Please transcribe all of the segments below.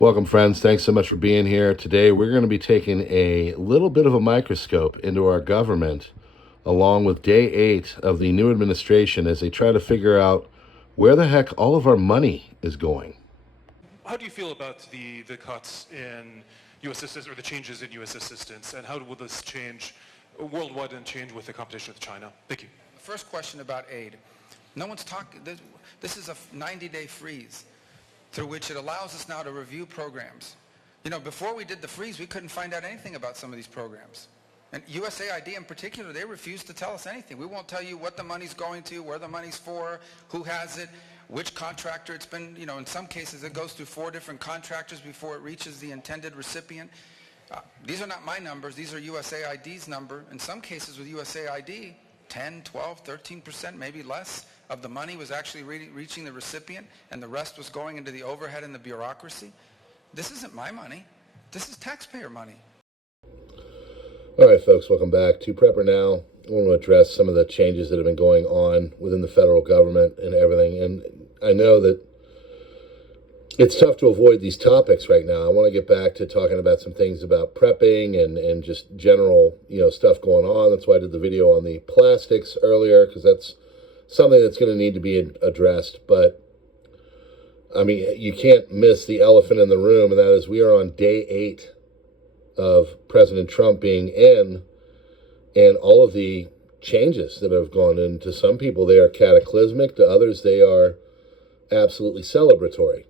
Welcome, friends. Thanks so much for being here. Today, we're going to be taking a little bit of a microscope into our government, along with day 8 of the new administration, as they try to figure out where the heck all of our money is going. How do you feel about the cuts in U.S. assistance, or the changes in U.S. assistance, and how will this change worldwide and change with the competition with China? Thank you. The first question about aid. No one's talking, this is a 90-day freeze through which it allows us now to review programs. You know, before we did the freeze, we couldn't find out anything about some of these programs. And USAID in particular, they refused to tell us anything. We won't tell you what the money's going to, where the money's for, who has it, which contractor it's been. You know, in some cases it goes through 4 different contractors before it reaches the intended recipient. These are not my numbers, these are USAID's number. In some cases with USAID, 10, 12, 13%, maybe less of the money was actually reaching the recipient, and the rest was going into the overhead and the bureaucracy. This isn't my money. This is taxpayer money. All right, folks, welcome back to PrepperNow. I want to address some of the changes that have been going on within the federal government and everything. And I know that it's tough to avoid these topics right now. I want to get back to talking about some things about prepping and just general, stuff going on. That's why I did the video on the plastics earlier, because that's something that's going to need to be addressed. But, I mean, you can't miss the elephant in the room, and that is we are on day 8 of President Trump being in, and all of the changes that have gone into some people, they are cataclysmic. To others, they are absolutely celebratory.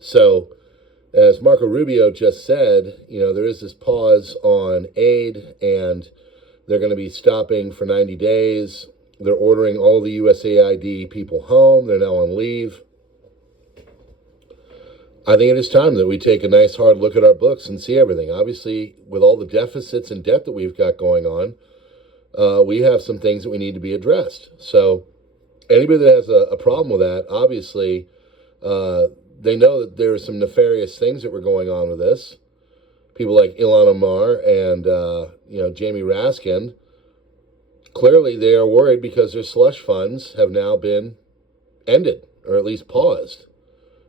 So, as Marco Rubio just said, there is this pause on aid, and they're going to be stopping for 90 days. They're ordering all the USAID people home. They're now on leave. I think it is time that we take a nice hard look at our books and see everything. Obviously, with all the deficits and debt that we've got going on, we have some things that we need to be addressed. So anybody that has a problem with that, obviously, they know that there are some nefarious things that were going on with this. People like Ilhan Omar and, Jamie Raskin, clearly they are worried because their slush funds have now been ended, or at least paused.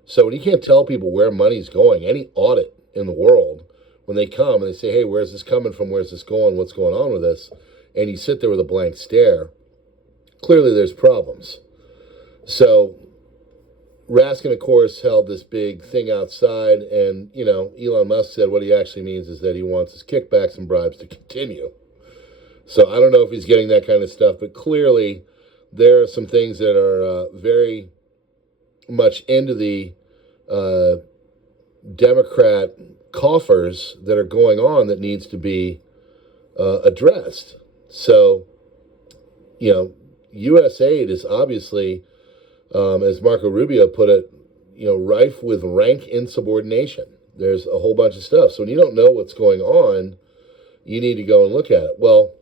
So when you can't tell people where money's going, any audit in the world, when they come and they say, hey, where's this coming from? Where's this going? What's going on with this? And you sit there with a blank stare, clearly there's problems. So Raskin, of course, held this big thing outside, and, Elon Musk said what he actually means is that he wants his kickbacks and bribes to continue. So I don't know if he's getting that kind of stuff, but clearly there are some things that are very much into the Democrat coffers that are going on that needs to be addressed. So, U.S. aid is obviously, as Marco Rubio put it, rife with rank insubordination. There's a whole bunch of stuff. So when you don't know what's going on, you need to go and look at it. Well,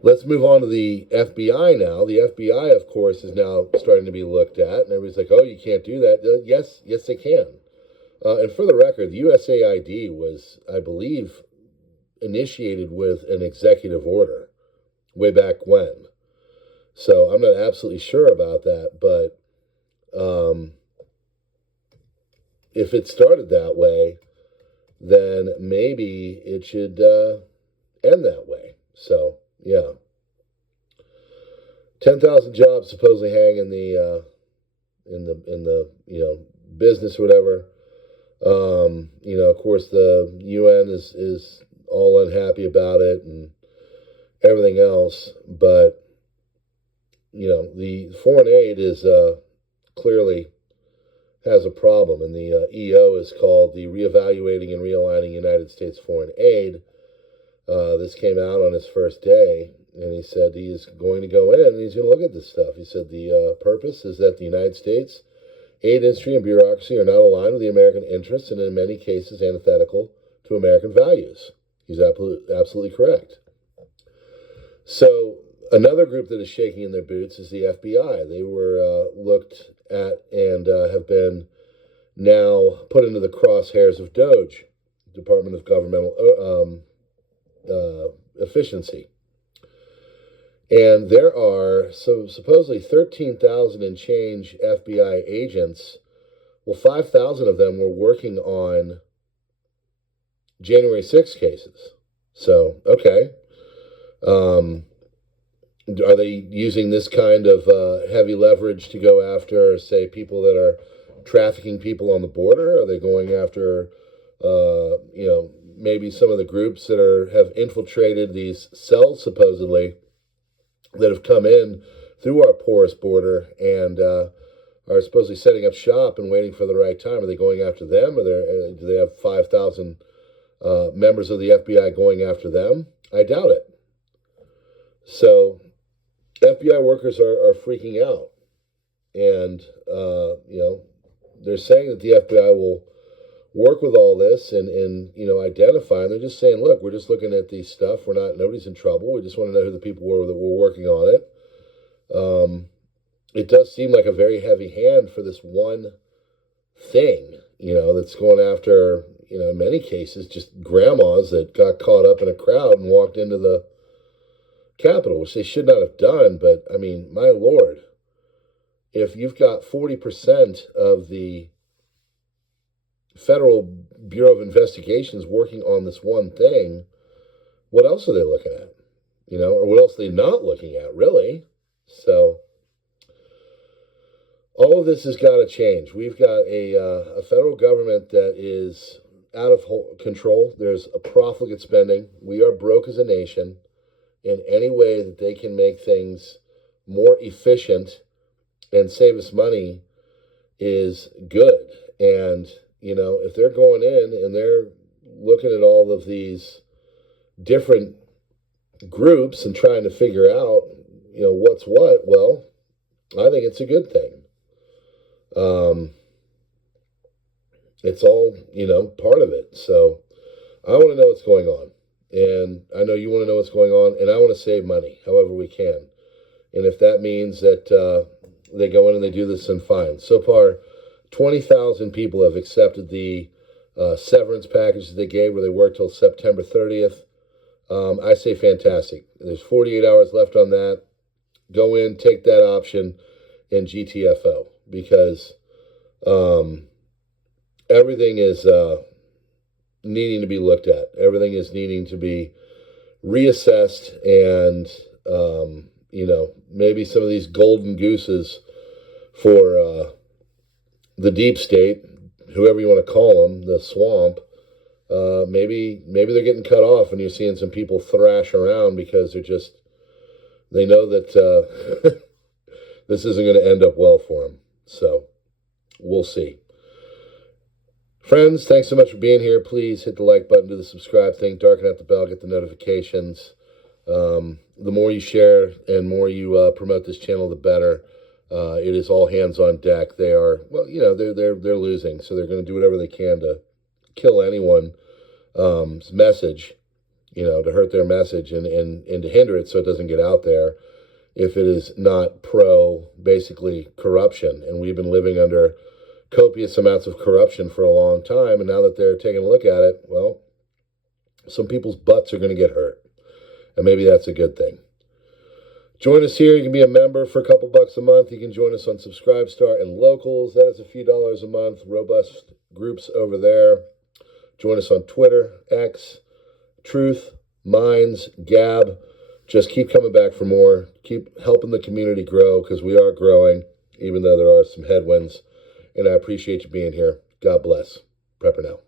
let's move on to the FBI now. The FBI, of course, is now starting to be looked at, and everybody's like, oh, you can't do that. Yes, they can. And for the record, the USAID was, I believe, initiated with an executive order way back when. So I'm not absolutely sure about that, but if it started that way, then maybe it should end that way. So, yeah. 10,000 jobs supposedly hang in the business or whatever. Of course, the UN is all unhappy about it and everything else, but the foreign aid is clearly has a problem, and the EO is called the Reevaluating and Realigning United States Foreign Aid. This came out on his first day, and he said he is going to go in and he's going to look at this stuff. He said the purpose is that the United States aid industry and bureaucracy are not aligned with the American interests and in many cases antithetical to American values. He's absolutely correct. So another group that is shaking in their boots is the FBI. They were looked at and have been now put into the crosshairs of DOGE, Department of Governmental Efficiency. And there are supposedly 13,000 and change FBI agents Well, 5,000 of them were working on January 6th cases. So, okay. Are they using this kind of heavy leverage to go after, say, people that are trafficking people on the border? Are they going after, maybe some of the groups that have infiltrated these cells, supposedly, that have come in through our porous border and are supposedly setting up shop and waiting for the right time? Are they going after them? Do they have 5,000 members of the FBI going after them? I doubt it. So FBI workers are freaking out. And, they're saying that the FBI will work with all this and identify. And they're just saying, look, we're just looking at these stuff. Nobody's in trouble. We just want to know who the people were that were working on it. It does seem like a very heavy hand for this one thing, that's going after, in many cases, just grandmas that got caught up in a crowd and walked into the Capitol, which they should not have done. But, I mean, my Lord, if you've got 40% of the Federal Bureau of Investigations working on this one thing, what else are they looking at? Or what else are they not looking at, really? So all of this has got to change. We've got a federal government that is out of control. There's a profligate spending. We are broke as a nation. In any way that they can make things more efficient and save us money is good. And, if they're going in and they're looking at all of these different groups and trying to figure out, what's what, well, I think it's a good thing. It's all, part of it. So I want to know what's going on. And I know you want to know what's going on. And I want to save money however we can. And if that means that they go in and they do this, then fine. So far, 20,000 people have accepted the severance package that they gave where they work till September 30th. I say fantastic. There's 48 hours left on that. Go in, take that option, and GTFO. Because everything is needing to be looked at. Everything is needing to be reassessed. And, maybe some of these golden gooses for the deep state, whoever you want to call them, the swamp, maybe they're getting cut off and you're seeing some people thrash around because they know that this isn't going to end up well for them. So we'll see. Friends, thanks so much for being here. Please hit the like button, do the subscribe thing, darken out the bell, get the notifications. The more you share and more you promote this channel, the better. It is all hands on deck. They are, they're losing, so they're going to do whatever they can to kill anyone's message, to hurt their message and to hinder it so it doesn't get out there if it is not basically corruption. And we've been living under copious amounts of corruption for a long time, and now that they're taking a look at it, well, some people's butts are going to get hurt. And maybe that's a good thing. Join us here. You can be a member for a couple bucks a month. You can join us on Subscribestar and Locals. That is a few dollars a month. Robust groups over there. Join us on Twitter, X, Truth, Minds, Gab. Just keep coming back for more. Keep helping the community grow because we are growing, even though there are some headwinds. And I appreciate you being here. God bless. PrepperNow.